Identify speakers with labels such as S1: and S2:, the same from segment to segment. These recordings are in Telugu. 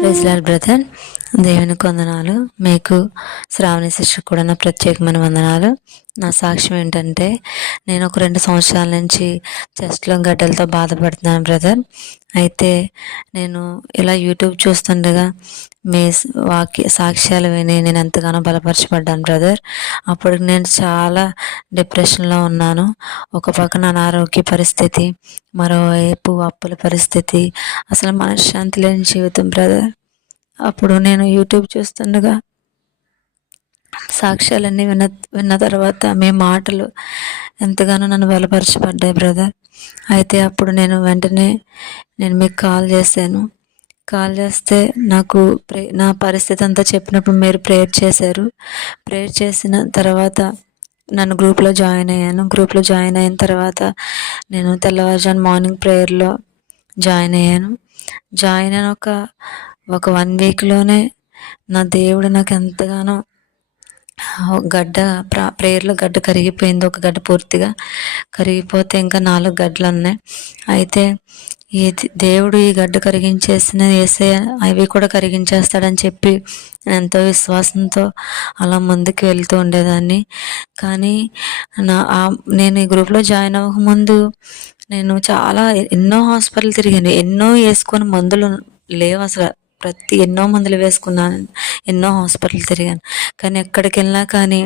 S1: ప్రైజ్లాల్ బ్రదర్ దేవుని వందనాలు. మీకు శ్రావణి శిష్యు కూడా నా ప్రత్యేకమైన వందనాలు. నా సాక్ష్యం ఏంటంటే నేను ఒక రెండు సంవత్సరాల నుంచి చెస్ట్లో గడ్డలతో బాధపడుతున్నాను బ్రదర్. అయితే నేను ఇలా యూట్యూబ్ చూస్తుండగా మీ వాక్య సాక్ష్యాలు విని నేను ఎంతగానో బలపరచబడ్డాను బ్రదర్. అప్పుడు నేను చాలా డిప్రెషన్లో ఉన్నాను. ఒక పక్కన అనారోగ్య పరిస్థితి మరోవైపు అప్పుల పరిస్థితి. అసలు మనశ్శాంతి లేని జీవితం బ్రదర్. అప్పుడు నేను యూట్యూబ్ చూస్తుండగా సాక్ష్యాలన్నీ విన్న విన్న తర్వాత మీ మాటలు ఎంతగానో నన్ను బలపరచబడ్డాయి బ్రదర్ అయితే అప్పుడు నేను వెంటనే నేను మీకు కాల్ చేశాను. కాల్ చేస్తే నాకు ప్రే నా పరిస్థితి అంతా చెప్పినప్పుడు మీరు ప్రేయర్ చేశారు. ప్రేయర్ చేసిన తర్వాత నన్ను గ్రూప్లో జాయిన్ అయ్యాను. గ్రూప్లో జాయిన్ అయిన తర్వాత నేను తెల్లవారుజాను మార్నింగ్ ప్రేయర్లో జాయిన్ అయ్యాను. జాయిన్ అయిన ఒక ఒక వన్ వీక్లోనే నా దేవుడు నాకు ఎంతగానో గడ్డ ప్రా ప్రేయర్లో గడ్డ కరిగిపోయింది. ఒక గడ్డ పూర్తిగా కరిగిపోతే ఇంకా నాలుగు గడ్డలు ఉన్నాయి. అయితే ఈ దేవుడు ఈ గడ్డ కరిగించేసిన వేసే అవి కూడా కరిగించేస్తాడని చెప్పి ఎంతో విశ్వాసంతో అలా ముందుకు వెళ్తూ ఉండేదాన్ని. కానీ నా ఆ- నేను ఈ గ్రూప్లో జాయిన్ అవ్వకముందు నేను చాలా ఎన్నో హాస్పిటల్ తిరిగాను. ఎన్నో వేసుకొని మందులు లేవు అసలు. ప్రతి ఎన్నో మందులు వేసుకున్నాను ఎన్నో హాస్పిటల్ తిరిగాను. కానీ ఎక్కడికి వెళ్ళినా కానీ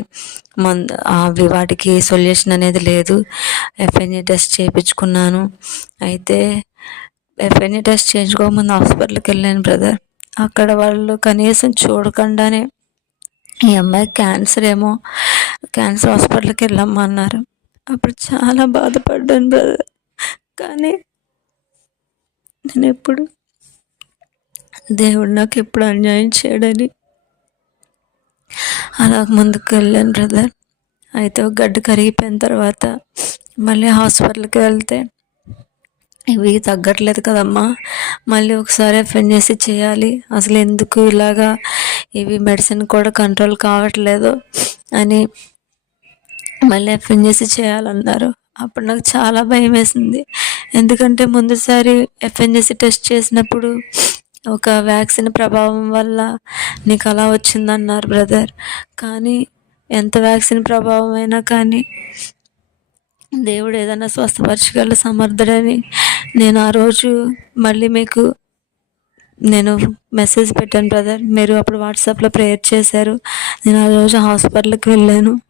S1: మందు అవి వాటికి సొల్యూషన్ అనేది లేదు. ఎఫ్ఎన్ఏ టెస్ట్ చేయించుకున్నాను. అయితే ఎఫ్ఎన్ఏ టెస్ట్ చేయించుకోకముందు హాస్పిటల్కి వెళ్ళాను బ్రదర్. అక్కడ వాళ్ళు కనీసం చూడకుండానే ఈ అమ్మాయి క్యాన్సర్ ఏమో క్యాన్సర్ హాస్పిటల్కి వెళ్ళమ్మన్నారు అప్పుడు చాలా బాధపడ్డాను బ్రదర్. కానీ నేను ఎప్పుడు దేవుడు నాకు ఎప్పుడు అన్యాయం చేయడని. అలా ముందుకు వెళ్ళాను బ్రదర్ అయితే గడ్డ కరిగిపోయిన తర్వాత మళ్ళీ హాస్పిటల్కి వెళ్తే ఇవి తగ్గట్లేదు కదమ్మా. మళ్ళీ ఒకసారి ఎఫ్ఎన్ఎస్సి చేయాలి. అసలు ఎందుకు ఇలాగా ఇవి మెడిసిన్ కూడా కంట్రోల్ కావట్లేదు అని మళ్ళీ ఎఫ్ఎన్ఎస్సి చేయాలన్నారు. అప్పుడు నాకు చాలా భయం వేసింది. ఎందుకంటే ముందుసారి ఎఫ్ఎన్ఎస్సి టెస్ట్ చేసినప్పుడు ఒక వ్యాక్సిన్ ప్రభావం వల్ల నీకు అలా వచ్చిందన్నారు బ్రదర్. కానీ ఎంత వ్యాక్సిన్ ప్రభావం అయినా కానీ దేవుడు ఏదైనా స్వస్థపరచగల సమర్థుడని నేను ఆ రోజు మళ్ళీ మీకు నేను మెసేజ్ పెట్టాను బ్రదర్. మీరు అప్పుడు వాట్సాప్లో ప్రేయర్ చేశారు. నేను ఆ రోజు హాస్పిటల్కి వెళ్ళాను.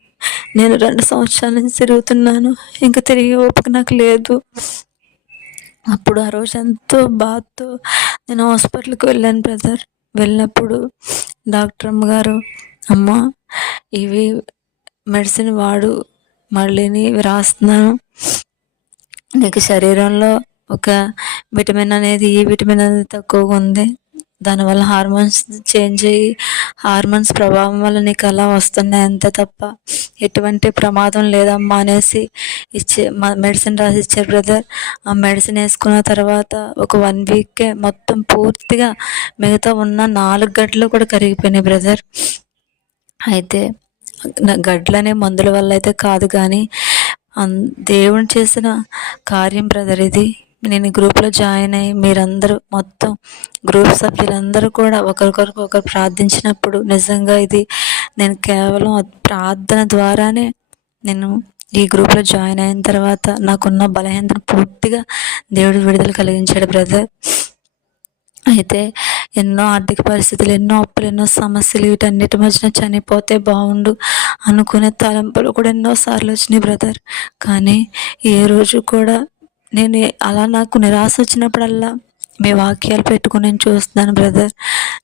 S1: నేను రెండు సంవత్సరాల నుంచి తిరుగుతున్నాను. ఇంకా తిరిగి ఓపిక నాకు లేదు. అప్పుడు ఆ రోజు ఎంతో బాధతో నేను హాస్పిటల్కి వెళ్ళాను బ్రదర్. వెళ్ళినప్పుడు డాక్టర్ అమ్మగారు అమ్మ ఇవి మెడిసిన్ వాడు మళ్ళీని రాస్తున్నాను. నీకు శరీరంలో ఒక విటమిన్ అనేది ఈ విటమిన్ అనేది తక్కువగా ఉంది. దానివల్ల హార్మోన్స్ చేంజ్ అయ్యి హార్మోన్స్ ప్రభావం వల్ల నీకు అలా వస్తున్నాయి అంతే తప్ప ఎటువంటి ప్రమాదం లేదమ్మా అనేసి ఇచ్చే మెడిసిన్ రాసి ఇచ్చారు బ్రదర్ ఆ మెడిసిన్ వేసుకున్న తర్వాత ఒక వన్ వీక్కే మొత్తం పూర్తిగా మిగతా ఉన్న నాలుగు గంటలు కూడా కరిగిపోయినాయి బ్రదర్. అయితే గడ్లనే మందుల వల్ల అయితే కాదు కానీ అన్ దేవుని చేసిన కార్యం బ్రదర్ ఇది. నేను ఈ గ్రూప్లో జాయిన్ అయ్యి మీరందరూ మొత్తం గ్రూప్ సభ్యులందరూ కూడా ఒకరికొరకు ఒకరు ప్రార్థించినప్పుడు నిజంగా ఇది నేను కేవలం ప్రార్థన ద్వారానే నేను ఈ గ్రూప్లో జాయిన్ అయిన తర్వాత నాకున్న బలహీనతను పూర్తిగా దేవుడు విడుదల కలిగించాడు బ్రదర్ అయితే ఎన్నో ఆర్థిక పరిస్థితులు ఎన్నో అప్పులు ఎన్నో సమస్యలు వీటన్నిటి మధ్యన చనిపోతే బాగుండు అనుకునే తలంపులు కూడా ఎన్నోసార్లు వచ్చినాయి బ్రదర్ కానీ ఏ రోజు కూడా నేను అలా నాకు నిరాశ వచ్చినప్పుడల్లా మీ వాక్యాలు పెట్టుకుని నేను చూస్తున్నాను బ్రదర్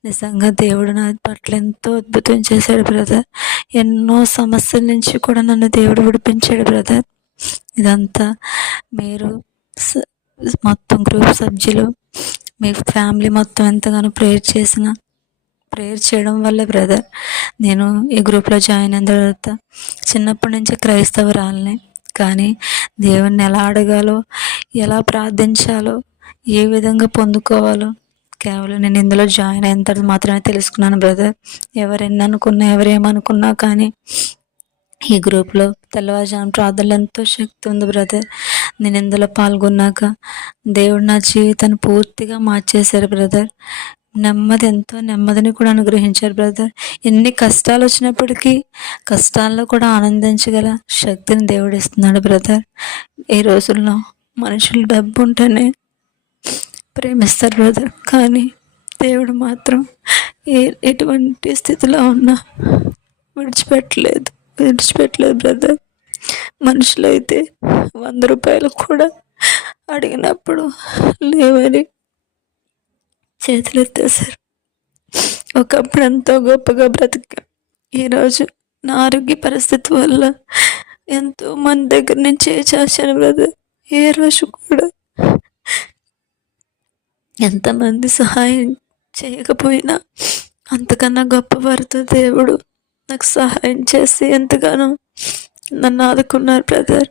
S1: నిజంగా దేవుడు నా పట్ల ఎంతో అద్భుతం చేశాడు బ్రదర్ ఎన్నో సమస్యల నుంచి కూడా నన్ను దేవుడు విడిపించాడు బ్రదర్ ఇదంతా మీరు స- మొత్తం గ్రూప్ సభ్యులు మీ ఫ్యామిలీ మొత్తం ఎంతగానో ప్రేయర్ చేసిన ప్రేయర్ చేయడం వల్ల బ్రదర్ నేను ఈ గ్రూప్లో జాయిన్ అయిన తర్వాత చిన్నప్పటి నుంచి క్రైస్తవురాలని కానీ దేవుణ్ణి ఎలా అడగాలో ఎలా ప్రార్థించాలో ఏ విధంగా పొందుకోవాలో. కేవలం నేను ఇందులో జాయిన్ అయిన తర్వాత మాత్రమే తెలుసుకున్నాను బ్రదర్. ఎవరెన్ని అనుకున్నా ఎవరేమనుకున్నా కానీ ఈ గ్రూప్లో తెల్లవారుజాము ప్రార్థనలు ఎంతో శక్తి ఉంది బ్రదర్. నేను ఇందులో పాల్గొన్నాక దేవుడు నా జీవితాన్ని పూర్తిగా మార్చేశారు బ్రదర్. నెమ్మది ఎంతో నెమ్మదిని కూడా అనుగ్రహించారు బ్రదర్. ఎన్ని కష్టాలు వచ్చినప్పటికీ కష్టాల్లో కూడా ఆనందించగల శక్తిని దేవుడు ఇస్తున్నాడు బ్రదర్. ఈ రోజుల్లో మనుషులు డబ్బు ఉంటేనే ప్రేమిస్తారు బ్రదర్ కానీ దేవుడు మాత్రం ఏ ఎటువంటి స్థితిలో ఉన్నా విడిచిపెట్టలేదు. విడిచిపెట్టలేదు బ్రదర్ మనుషులైతే వంద రూపాయలు కూడా అడిగినప్పుడు లేవని చేతులెత్తేశారు. ఒకప్పుడు ఎంతో గొప్పగా బ్రతికా. ఈరోజు నా ఆరోగ్య పరిస్థితి వల్ల ఎంతో మంది దగ్గర నుంచి చేశాను బ్రదర్ ఏ రోజు కూడా. ఎంతమంది సహాయం చేయకపోయినా అంతకన్నా గొప్పవారితో దేవుడు నాకు సహాయం చేసి ఎంతగానో నన్ను ఆదుకున్నారు బ్రదర్.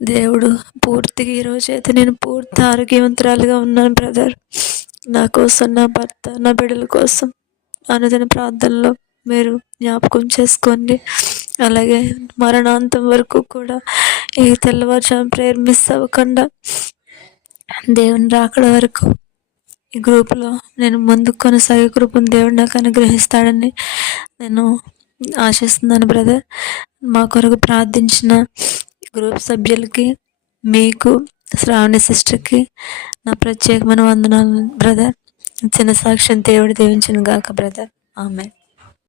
S1: దేవుడు పూర్తిగా ఈరోజు అయితే నేను పూర్తి ఆరోగ్యవంతురాలుగా ఉన్నాను బ్రదర్. నా కోసం నా భర్త నా బిడ్డల కోసం అనుదిన ప్రార్థనలో మీరు జ్ఞాపకం చేసుకోండి. అలాగే మరణాంతం వరకు కూడా ఈ తెల్లవారుజాము ప్రేయర్ మిస్ అవ్వకుండా దేవుని రాకడ వరకు ఈ గ్రూప్లో నేను ముందుకు కొనసాగే గ్రూపును దేవుడు నాకు అనుగ్రహిస్తాడని నేను ఆశిస్తున్నాను బ్రదర్ మా కొరకు ప్రార్థించిన గ్రూప్ సభ్యులకి మీకు శ్రావణి సిస్టర్కి నా ప్రత్యేకమైన వందనాలు బ్రదర్ చిన్న సాక్ష్యం దేవుడు దీవించిన గాక బ్రదర్ ఆమె